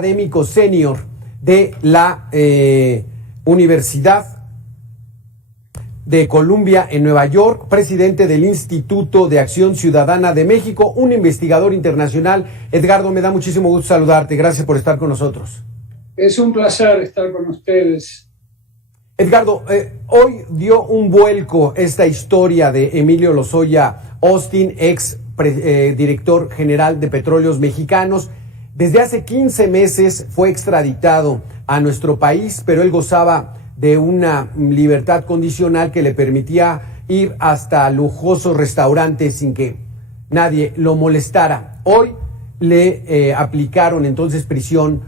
Académico senior de la Universidad de Columbia en Nueva York, presidente del Instituto de Acción Ciudadana de México, un investigador internacional. Edgardo, me da muchísimo gusto saludarte. Gracias por estar con nosotros. Es un placer estar con ustedes. Edgardo, hoy dio un vuelco esta historia de Emilio Lozoya Austin, director general de Petróleos Mexicanos. Desde hace 15 meses fue extraditado a nuestro país, pero él gozaba de una libertad condicional que le permitía ir hasta lujosos restaurantes sin que nadie lo molestara. Hoy le aplicaron entonces prisión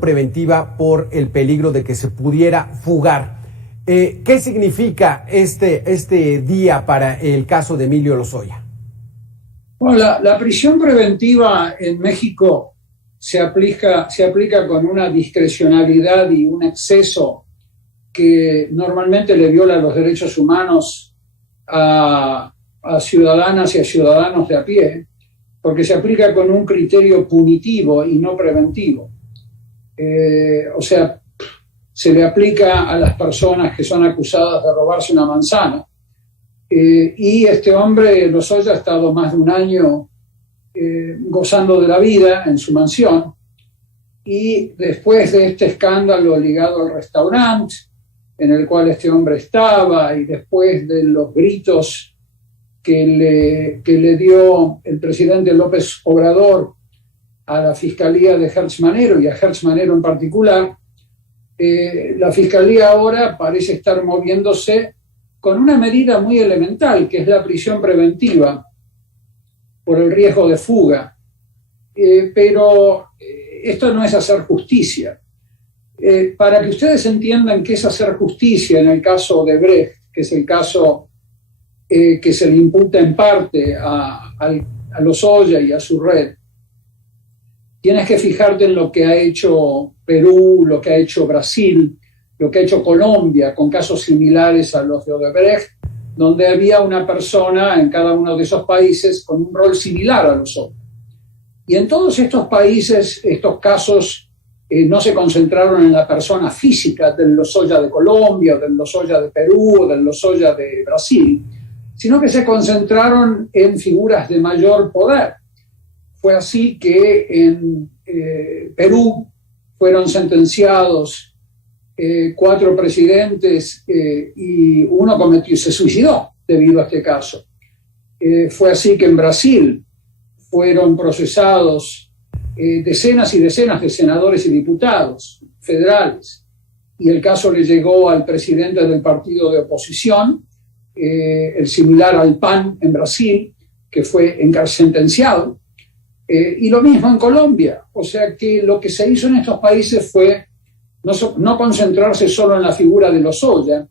preventiva por el peligro de que se pudiera fugar. ¿Qué significa este día para el caso de Emilio Lozoya? Bueno, la prisión preventiva en México se aplica con una discrecionalidad y un exceso que normalmente le viola los derechos humanos a ciudadanas y a ciudadanos de a pie, porque se aplica con un criterio punitivo y no preventivo. O sea, se le aplica a las personas que son acusadas de robarse una manzana. Y este hombre, Lozoya, ha estado más de un año gozando de la vida en su mansión, y después de este escándalo ligado al restaurante en el cual este hombre estaba, y después de los gritos que le dio el presidente López Obrador a la Fiscalía de Hertz Manero, y a Hertz Manero en particular, la Fiscalía ahora parece estar moviéndose con una medida muy elemental, que es la prisión preventiva por el riesgo de fuga. Pero esto no es hacer justicia. Para que ustedes entiendan qué es hacer justicia en el caso de Brecht, que es el caso que se le imputa en parte a Lozoya y a su red, tienes que fijarte en lo que ha hecho Perú, lo que ha hecho Brasil, lo que ha hecho Colombia, con casos similares a los de Odebrecht, donde había una persona en cada uno de esos países con un rol similar a Lozoya. Y en todos estos países, estos casos no se concentraron en la persona física del Lozoya de Colombia, o del Lozoya de Perú, o del Lozoya de Brasil, sino que se concentraron en figuras de mayor poder. Fue así que en Perú fueron sentenciados 4 presidentes y uno se suicidó debido a este caso. Fue así que en Brasil fueron procesados decenas y decenas de senadores y diputados federales, y el caso le llegó al presidente del partido de oposición, el similar al PAN en Brasil, que fue sentenciado, y lo mismo en Colombia. O sea que lo que se hizo en estos países fue no concentrarse solo en la figura de Lozoya,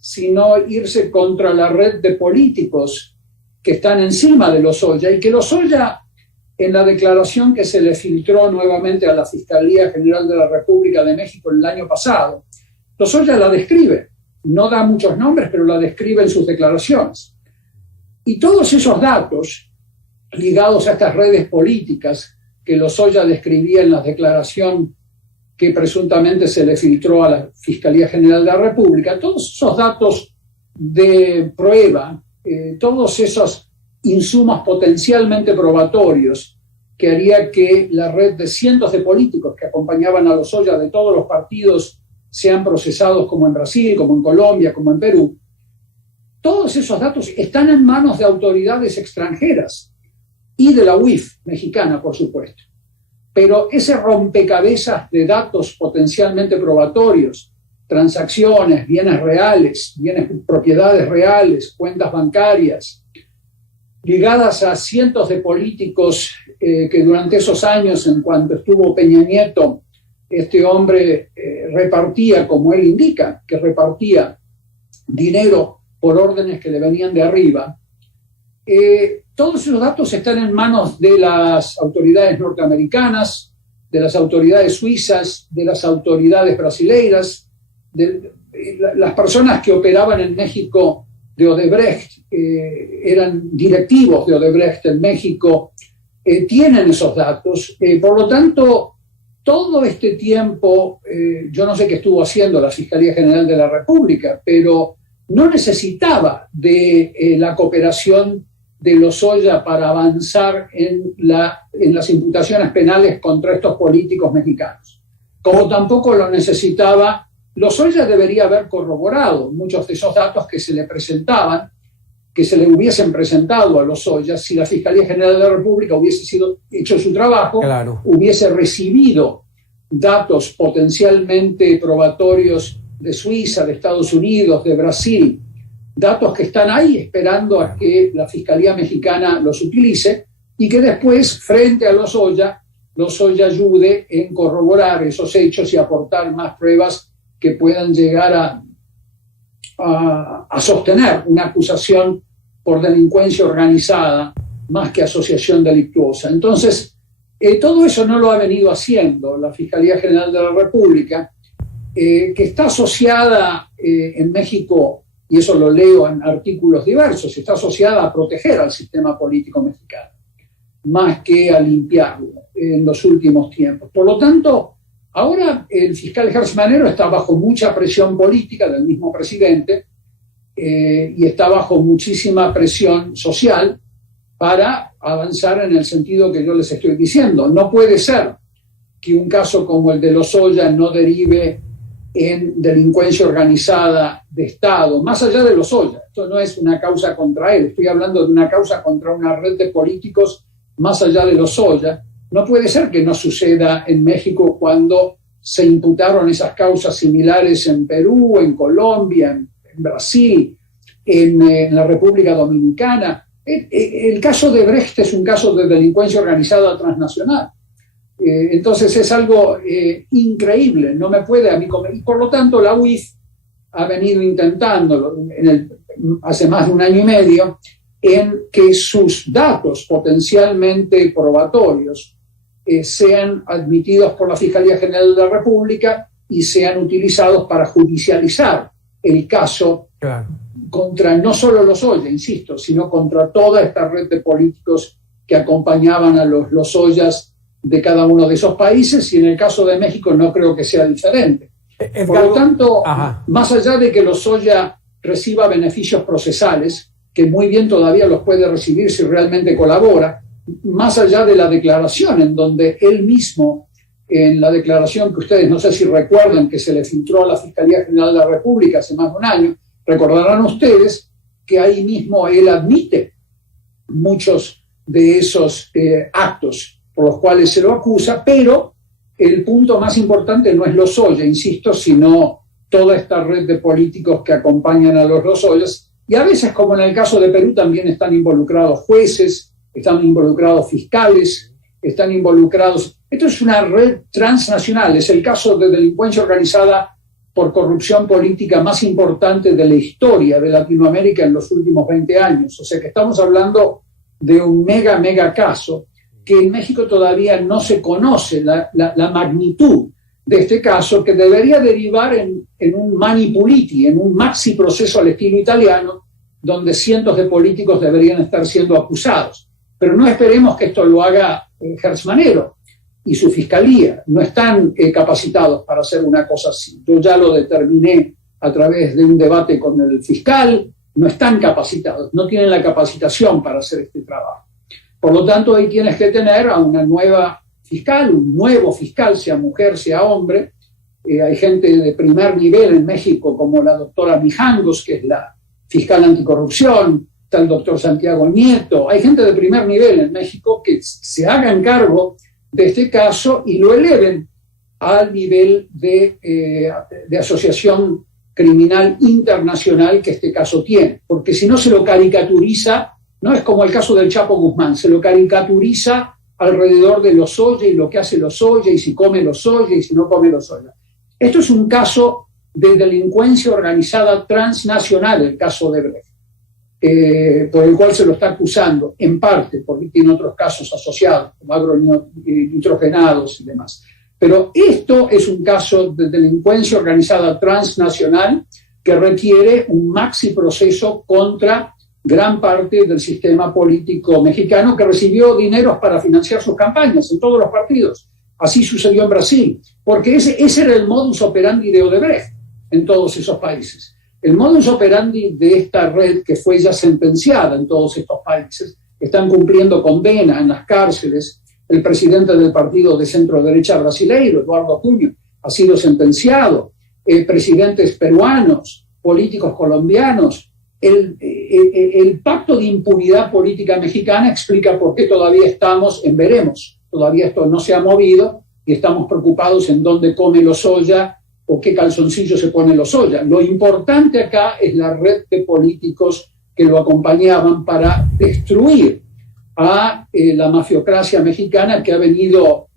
sino irse contra la red de políticos que están encima de Lozoya, y que Lozoya, en la declaración que se le filtró nuevamente a la Fiscalía General de la República de México el año pasado, Lozoya la describe, no da muchos nombres, pero la describe en sus declaraciones. Y todos esos datos ligados a estas redes políticas que Lozoya describía en la declaración que presuntamente se le filtró a la Fiscalía General de la República, todos esos datos de prueba, todos esos insumos potencialmente probatorios que haría que la red de cientos de políticos que acompañaban a Lozoya de todos los partidos sean procesados, como en Brasil, como en Colombia, como en Perú, todos esos datos están en manos de autoridades extranjeras y de la UIF mexicana, por supuesto. Pero ese rompecabezas de datos potencialmente probatorios, transacciones, bienes reales, propiedades reales, cuentas bancarias, ligadas a cientos de políticos que durante esos años, en cuanto estuvo Peña Nieto, este hombre repartía, como él indica, que repartía dinero por órdenes que le venían de arriba. Todos esos datos están en manos de las autoridades norteamericanas, de las autoridades suizas, de las autoridades brasileiras, de las personas que operaban en México de Odebrecht, eran directivos de Odebrecht en México, tienen esos datos. Por lo tanto, todo este tiempo, yo no sé qué estuvo haciendo la Fiscalía General de la República, pero no necesitaba de la cooperación de Lozoya para avanzar en las imputaciones penales contra estos políticos mexicanos. Como tampoco lo necesitaba, Lozoya debería haber corroborado muchos de esos datos que se le presentaban, que se le hubiesen presentado a Lozoya si la Fiscalía General de la República hubiese hecho su trabajo, claro, hubiese recibido datos potencialmente probatorios de Suiza, de Estados Unidos, de Brasil, datos que están ahí esperando a que la Fiscalía Mexicana los utilice y que después, frente a Lozoya ayude en corroborar esos hechos y aportar más pruebas que puedan llegar a sostener una acusación por delincuencia organizada más que asociación delictuosa. Entonces, todo eso no lo ha venido haciendo la Fiscalía General de la República, que está asociada en México, y eso lo leo en artículos diversos, está asociada a proteger al sistema político mexicano, más que a limpiarlo en los últimos tiempos. Por lo tanto, ahora el fiscal Gertz Manero está bajo mucha presión política del mismo presidente y está bajo muchísima presión social para avanzar en el sentido que yo les estoy diciendo. No puede ser que un caso como el de Lozoya no derive en delincuencia organizada de Estado, más allá de Lozoya. Esto no es una causa contra él, estoy hablando de una causa contra una red de políticos más allá de Lozoya. No puede ser que no suceda en México cuando se imputaron esas causas similares en Perú, en Colombia, en Brasil, en la República Dominicana. El caso de Brecht es un caso de delincuencia organizada transnacional. Entonces es algo increíble, no me puede a mí comer. Y por lo tanto la UIF ha venido intentándolo hace más de un año y medio en que sus datos potencialmente probatorios sean admitidos por la Fiscalía General de la República y sean utilizados para judicializar el caso, claro, contra no solo Lozoya, insisto, sino contra toda esta red de políticos que acompañaban a los Lozoyas de cada uno de esos países, y en el caso de México no creo que sea diferente. Por lo tanto, más allá de que Lozoya reciba beneficios procesales, que muy bien todavía los puede recibir si realmente colabora, más allá de la declaración en donde él mismo, en la declaración que ustedes no sé si recuerdan que se le filtró a la Fiscalía General de la República hace más de un año, recordarán ustedes que ahí mismo él admite muchos de esos actos por los cuales se lo acusa, pero el punto más importante no es Lozoya, insisto, sino toda esta red de políticos que acompañan a los Lozoyas, y a veces, como en el caso de Perú, también están involucrados jueces, están involucrados fiscales, están involucrados... Esto es una red transnacional, es el caso de delincuencia organizada por corrupción política más importante de la historia de Latinoamérica en los últimos 20 años. O sea que estamos hablando de un mega caso que en México todavía no se conoce la magnitud de este caso, que debería derivar en un mani puliti, en un maxi proceso al estilo italiano, donde cientos de políticos deberían estar siendo acusados. Pero no esperemos que esto lo haga Gertz Manero y su fiscalía. No están capacitados para hacer una cosa así. Yo ya lo determiné a través de un debate con el fiscal. No están capacitados, no tienen la capacitación para hacer este trabajo. Por lo tanto, ahí tienes que tener a una nueva fiscal, un nuevo fiscal, sea mujer, sea hombre. Hay gente de primer nivel en México, como la doctora Mijangos, que es la fiscal anticorrupción, está el doctor Santiago Nieto. Hay gente de primer nivel en México que se hagan cargo de este caso y lo eleven al nivel de asociación criminal internacional que este caso tiene. Porque si no se lo caricaturiza, no es como el caso del Chapo Guzmán, se lo caricaturiza alrededor de Lozoya y lo que hace Lozoya y si come Lozoya y si no come Lozoya. Esto es un caso de delincuencia organizada transnacional, el caso de Brecht, por el cual se lo está acusando, en parte, porque tiene otros casos asociados, como agronitrogenados y demás. Pero esto es un caso de delincuencia organizada transnacional que requiere un maxi proceso contra gran parte del sistema político mexicano que recibió dineros para financiar sus campañas en todos los partidos. Así sucedió en Brasil, porque ese era el modus operandi de Odebrecht en todos esos países. El modus operandi de esta red, que fue ya sentenciada en todos estos países, están cumpliendo condena en las cárceles. El presidente del partido de centro derecha brasileiro, Eduardo Cunha, ha sido sentenciado. Presidentes peruanos, políticos colombianos. El pacto de impunidad política mexicana explica por qué todavía estamos en veremos. Todavía esto no se ha movido y estamos preocupados en dónde come Lozoya o qué calzoncillo se pone Lozoya. Lo importante acá es la red de políticos que lo acompañaban para destruir a la mafiocracia mexicana que ha venido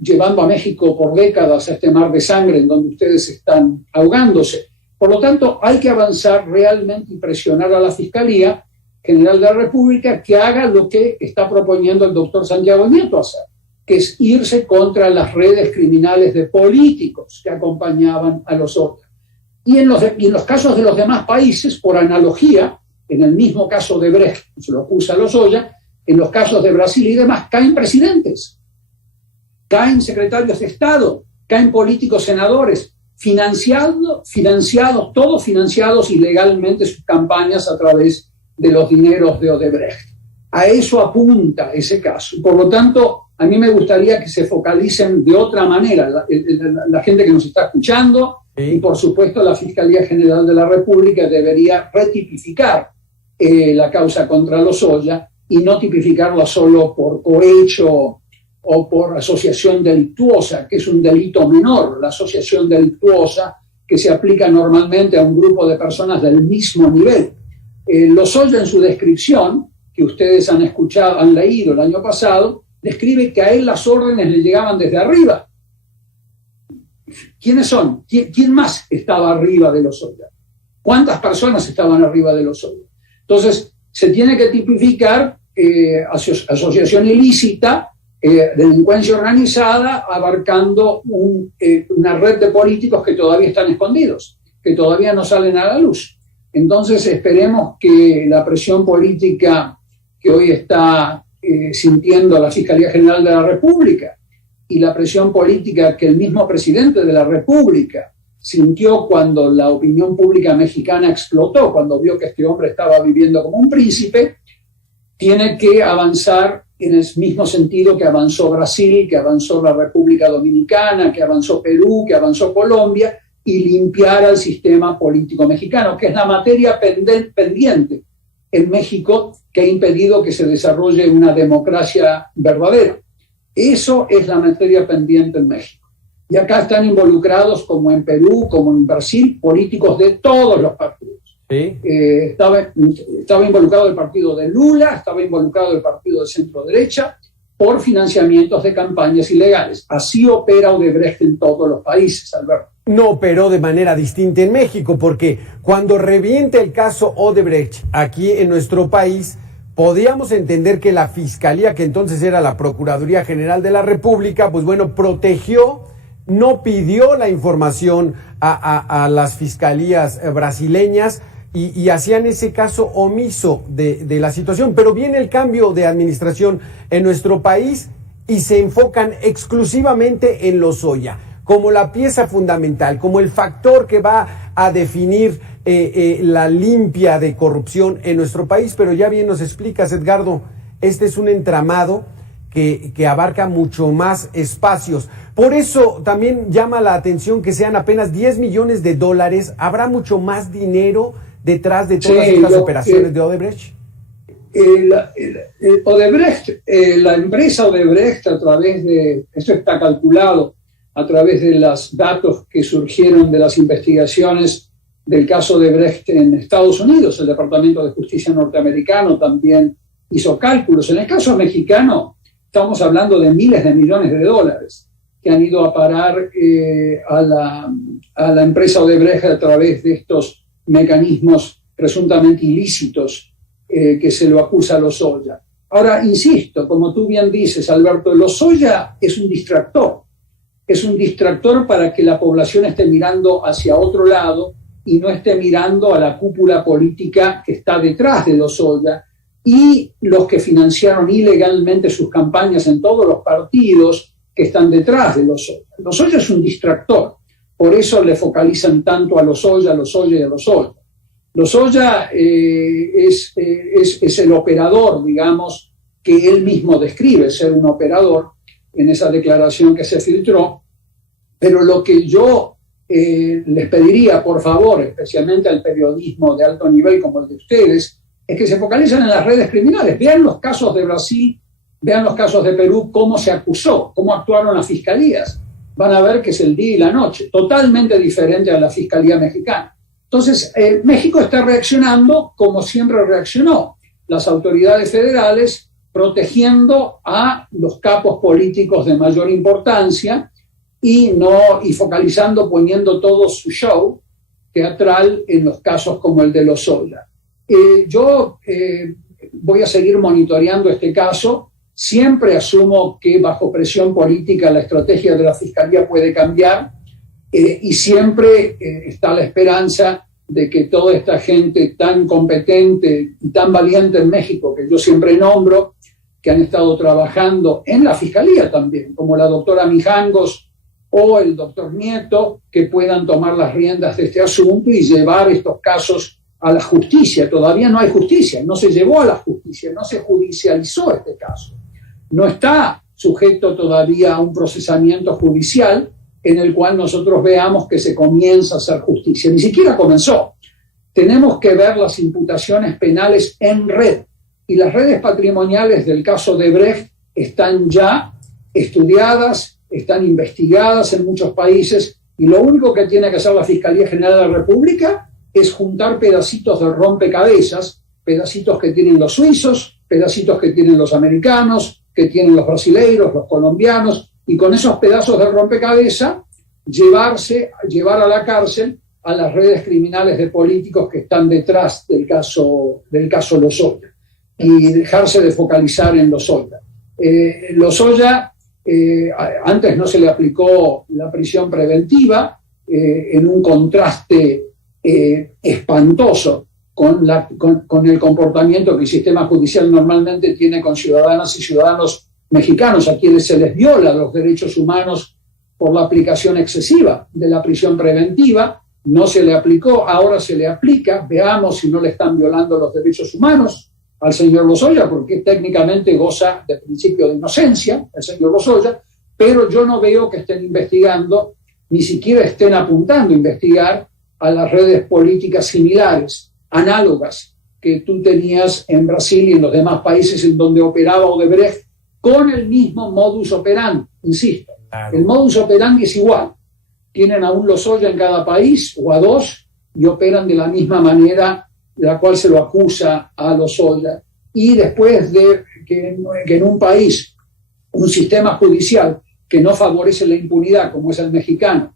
llevando a México por décadas a este mar de sangre en donde ustedes están ahogándose. Por lo tanto, hay que avanzar realmente y presionar a la Fiscalía General de la República que haga lo que está proponiendo el doctor Santiago Nieto hacer, que es irse contra las redes criminales de políticos que acompañaban a Lozoya. Y en los casos de los demás países, por analogía, en el mismo caso de Brecht, se lo acusa a Lozoya, en los casos de Brasil y demás, caen presidentes, caen secretarios de Estado, caen políticos senadores, todos financiados ilegalmente sus campañas a través de los dineros de Odebrecht. A eso apunta ese caso. Por lo tanto, a mí me gustaría que se focalicen de otra manera la gente que nos está escuchando, sí. Y por supuesto la Fiscalía General de la República debería retipificar la causa contra Lozoya y no tipificarla solo por cohecho o por asociación delictuosa, que es un delito menor, la asociación delictuosa que se aplica normalmente a un grupo de personas del mismo nivel. Lozoya en su descripción, que ustedes han escuchado, han leído el año pasado, describe que a él las órdenes le llegaban desde arriba. ¿Quiénes son? ¿Quién más estaba arriba de Lozoya? ¿Cuántas personas estaban arriba de Lozoya? Entonces, se tiene que tipificar asociación ilícita, delincuencia organizada, abarcando una red de políticos que todavía están escondidos, que todavía no salen a la luz. Entonces esperemos que la presión política que hoy está sintiendo la Fiscalía General de la República y la presión política que el mismo presidente de la República sintió cuando la opinión pública mexicana explotó, cuando vio que este hombre estaba viviendo como un príncipe, tiene que avanzar en el mismo sentido que avanzó Brasil, que avanzó la República Dominicana, que avanzó Perú, que avanzó Colombia, y limpiar al sistema político mexicano, que es la materia pendiente en México que ha impedido que se desarrolle una democracia verdadera. Eso es la materia pendiente en México. Y acá están involucrados, como en Perú, como en Brasil, políticos de todos los partidos. ¿Sí? Estaba involucrado el partido de Lula, estaba involucrado el partido de centro derecha por financiamientos de campañas ilegales. Así opera Odebrecht en todos los países, Alberto. No operó de manera distinta en México, porque cuando revienta el caso Odebrecht aquí en nuestro país, podíamos entender que la Fiscalía, que entonces era la Procuraduría General de la República, pues bueno, protegió, no pidió la información a las fiscalías brasileñas, y hacían ese caso omiso de la situación. Pero viene el cambio de administración en nuestro país y se enfocan exclusivamente en Lozoya, como la pieza fundamental, como el factor que va a definir la limpia de corrupción en nuestro país. Pero ya bien nos explicas, Edgardo, este es un entramado que abarca mucho más espacios. Por eso también llama la atención que sean apenas $10 millones. ¿Habrá mucho más dinero detrás de todas estas operaciones de Odebrecht? Odebrecht, la empresa Odebrecht, a través de, esto está calculado, a través de los datos que surgieron de las investigaciones del caso Odebrecht en Estados Unidos, el Departamento de Justicia norteamericano también hizo cálculos. En el caso mexicano, estamos hablando de miles de millones de dólares que han ido a parar a la empresa Odebrecht a través de estos mecanismos presuntamente ilícitos que se lo acusa a Lozoya. Ahora, insisto, como tú bien dices, Alberto, Lozoya es un distractor para que la población esté mirando hacia otro lado y no esté mirando a la cúpula política que está detrás de Lozoya y los que financiaron ilegalmente sus campañas en todos los partidos, que están detrás de Lozoya. Lozoya es un distractor, por eso le focalizan tanto a Lozoya y a Lozoya. Lozoya es el operador, digamos, que él mismo describe ser un operador en esa declaración que se filtró, pero lo que yo les pediría, por favor, especialmente al periodismo de alto nivel como el de ustedes, es que se focalicen en las redes criminales. Vean los casos de Brasil, vean los casos de Perú, cómo se acusó, cómo actuaron las fiscalías. Van a ver que es el día y la noche, totalmente diferente a la Fiscalía mexicana. Entonces, México está reaccionando como siempre reaccionó. Las autoridades federales protegiendo a los capos políticos de mayor importancia y focalizando, poniendo todo su show teatral en los casos como el de Lozoya. Yo voy a seguir monitoreando este caso. Siempre asumo que bajo presión política la estrategia de la Fiscalía puede cambiar y siempre está la esperanza de que toda esta gente tan competente y tan valiente en México, que yo siempre nombro, que han estado trabajando en la Fiscalía también, como la doctora Mijangos o el doctor Nieto, que puedan tomar las riendas de este asunto y llevar estos casos a la justicia. Todavía no hay justicia, no se llevó a la justicia, no se judicializó este caso. No está sujeto todavía a un procesamiento judicial en el cual nosotros veamos que se comienza a hacer justicia. Ni siquiera comenzó. Tenemos que ver las imputaciones penales en red. Y las redes patrimoniales del caso de Brecht están ya estudiadas, están investigadas en muchos países, y lo único que tiene que hacer la Fiscalía General de la República es juntar pedacitos de rompecabezas, pedacitos que tienen los suizos, pedacitos que tienen los americanos, que tienen los brasileiros, los colombianos, y con esos pedazos de rompecabezas llevar a la cárcel a las redes criminales de políticos que están detrás del caso Lozoya, y dejarse de focalizar en Lozoya. Lozoya, antes no se le aplicó la prisión preventiva, en un contraste espantoso con el comportamiento que el sistema judicial normalmente tiene con ciudadanas y ciudadanos mexicanos, a quienes se les viola los derechos humanos por la aplicación excesiva de la prisión preventiva. No se le aplicó, ahora se le aplica. Veamos si no le están violando los derechos humanos al señor Lozoya, porque técnicamente goza del principio de inocencia el señor Lozoya, pero yo no veo que estén investigando, ni siquiera estén apuntando a investigar a las redes políticas similares, análogas, que tú tenías en Brasil y en los demás países en donde operaba Odebrecht, con el mismo modus operandi, insisto. Claro. El modus operandi es igual. Tienen a un Lozoya en cada país o a dos y operan de la misma manera de la cual se lo acusa a Lozoya. Y después de que en un país, un sistema judicial que no favorece la impunidad, como es el mexicano,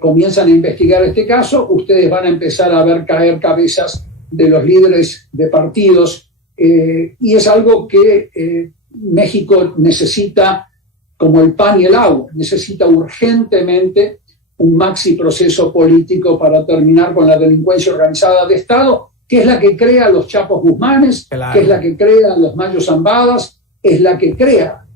comienzan a investigar este caso, ustedes van a empezar a ver caer cabezas de los líderes de partidos, y es algo que México necesita como el pan y el agua, necesita urgentemente un maxi proceso político para terminar con la delincuencia organizada de Estado, que es la que crea a los Chapos Guzmanes, claro, que es la que crea a los Mayo Zambadas, es la que crea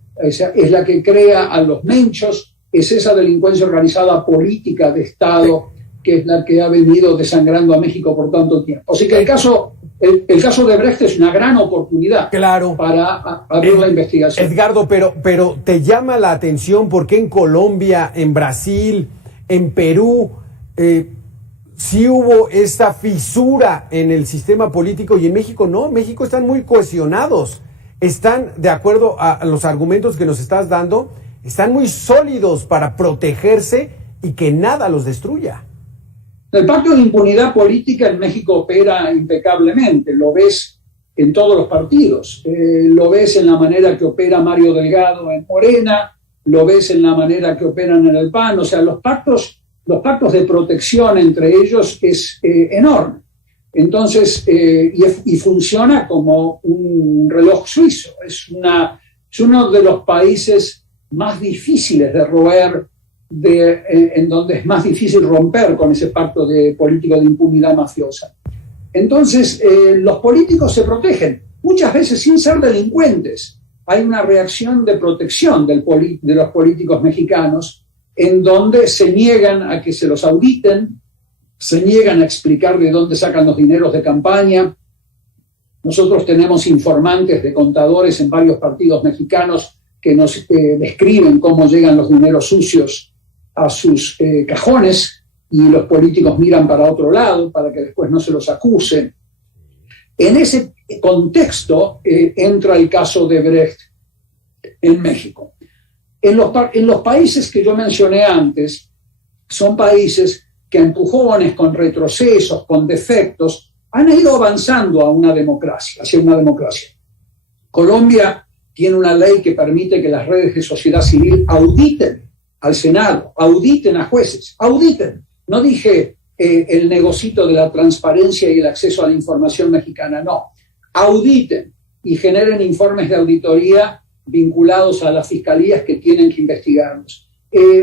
a los Menchos, es esa delincuencia organizada política de Estado que es la que ha venido desangrando a México por tanto tiempo. Así que el caso de Brecht es una gran oportunidad, claro, para abrir la investigación. Edgardo, pero te llama la atención por qué en Colombia, en Brasil, en Perú, sí hubo esta fisura en el sistema político, y en México no. En México están muy cohesionados, están, de acuerdo a los argumentos que nos estás dando, están muy sólidos para protegerse y que nada los destruya. El pacto de impunidad política en México opera impecablemente, lo ves en todos los partidos, lo ves en la manera que opera Mario Delgado en Morena, lo ves en la manera que operan en el PAN. O sea, los pactos de protección entre ellos es enorme. Entonces, y funciona como un reloj suizo. Es uno de los países más difíciles de roer, en donde es más difícil romper con ese pacto de político de impunidad mafiosa. Entonces, los políticos se protegen, muchas veces sin ser delincuentes, hay una reacción de protección de los políticos mexicanos, en donde se niegan a que se los auditen, se niegan a explicar de dónde sacan los dineros de campaña. Nosotros tenemos informantes de contadores en varios partidos mexicanos que nos describen cómo llegan los dineros sucios a sus cajones, y los políticos miran para otro lado para que después no se los acuse. En ese contexto entra el caso de Brecht en México. En los países que yo mencioné antes, son países que a empujones, con retrocesos, con defectos, han ido avanzando a una democracia, hacia una democracia. Colombia tiene una ley que permite que las redes de sociedad civil auditen al Senado, auditen a jueces, auditen. No dije el negocito de la transparencia y el acceso a la información mexicana, no. Auditen y generen informes de auditoría vinculados a las fiscalías que tienen que investigarlos.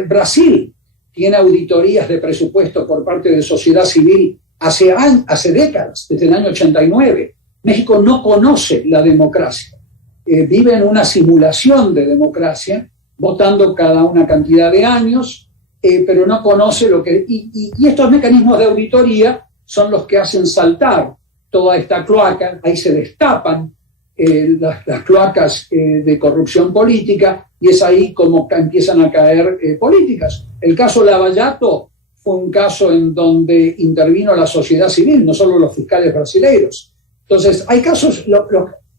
Brasil tiene auditorías de presupuesto por parte de sociedad civil hace décadas, desde el año 89. México no conoce la democracia. Vive en una simulación de democracia, votando cada una cantidad de años, pero no conoce lo que... Y estos mecanismos de auditoría son los que hacen saltar toda esta cloaca. Ahí se destapan las cloacas de corrupción política, y es ahí como empiezan a caer políticas. El caso Lavallato fue un caso en donde intervino la sociedad civil, no solo los fiscales brasileños. Entonces, hay casos...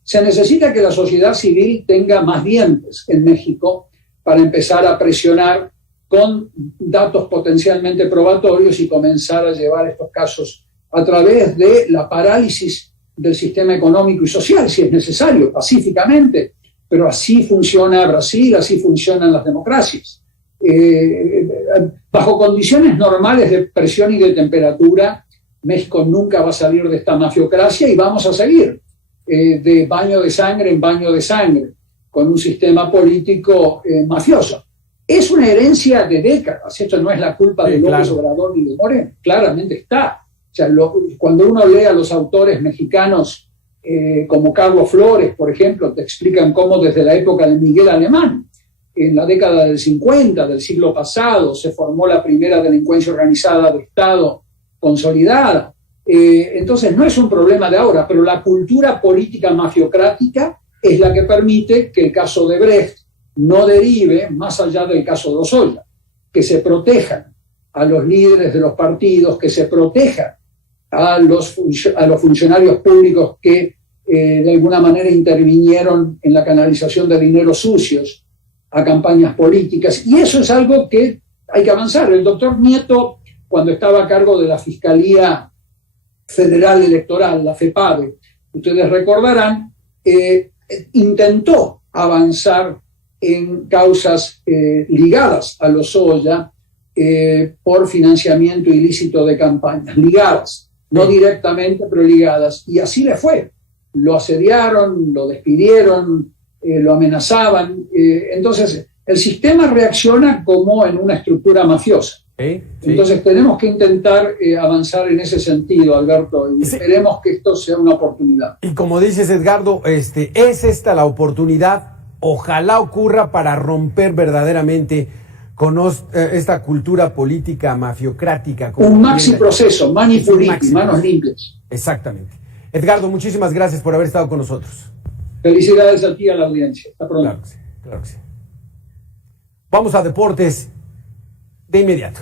Se necesita que la sociedad civil tenga más dientes en México para empezar a presionar con datos potencialmente probatorios y comenzar a llevar estos casos a través de la parálisis del sistema económico y social, si es necesario, pacíficamente. Pero así funciona Brasil, así funcionan las democracias. Bajo condiciones normales de presión y de temperatura, México nunca va a salir de esta mafiocracia, y vamos a seguir de baño de sangre en baño de sangre, con un sistema político mafioso. Es una herencia de décadas. Esto no es la culpa de López Obrador ni de Moreno, claramente está. O sea, cuando uno lee a los autores mexicanos como Carlos Flores, por ejemplo, te explican cómo desde la época de Miguel Alemán, en la década del 50 del siglo pasado, se formó la primera delincuencia organizada de Estado consolidada. Entonces no es un problema de ahora, pero la cultura política mafiocrática es la que permite que el caso de Brecht no derive más allá del caso de Lozoya, que se protejan a los líderes de los partidos, que se protejan a los funcionarios públicos que de alguna manera intervinieron en la canalización de dineros sucios a campañas políticas. Y eso es algo que hay que avanzar. El doctor Nieto, cuando estaba a cargo de la Fiscalía Federal Electoral, la FEPADE, ustedes recordarán, intentó avanzar en causas ligadas a Lozoya por financiamiento ilícito de campañas, ligadas, no directamente, pero ligadas, y así le fue. Lo asediaron, lo despidieron, lo amenazaban. Entonces, el sistema reacciona como en una estructura mafiosa. Sí. Entonces tenemos que intentar avanzar en ese sentido, Alberto, y esperemos que esto sea una oportunidad. Y como dices, Edgardo, es esta la oportunidad. Ojalá ocurra para romper verdaderamente con esta cultura política mafiocrática. Un maxi proceso, mani puliti, manos limpias. Exactamente. Edgardo, muchísimas gracias por haber estado con nosotros. Felicidades a ti y a la audiencia. Hasta pronto. Claro que sí. Vamos a deportes de inmediato.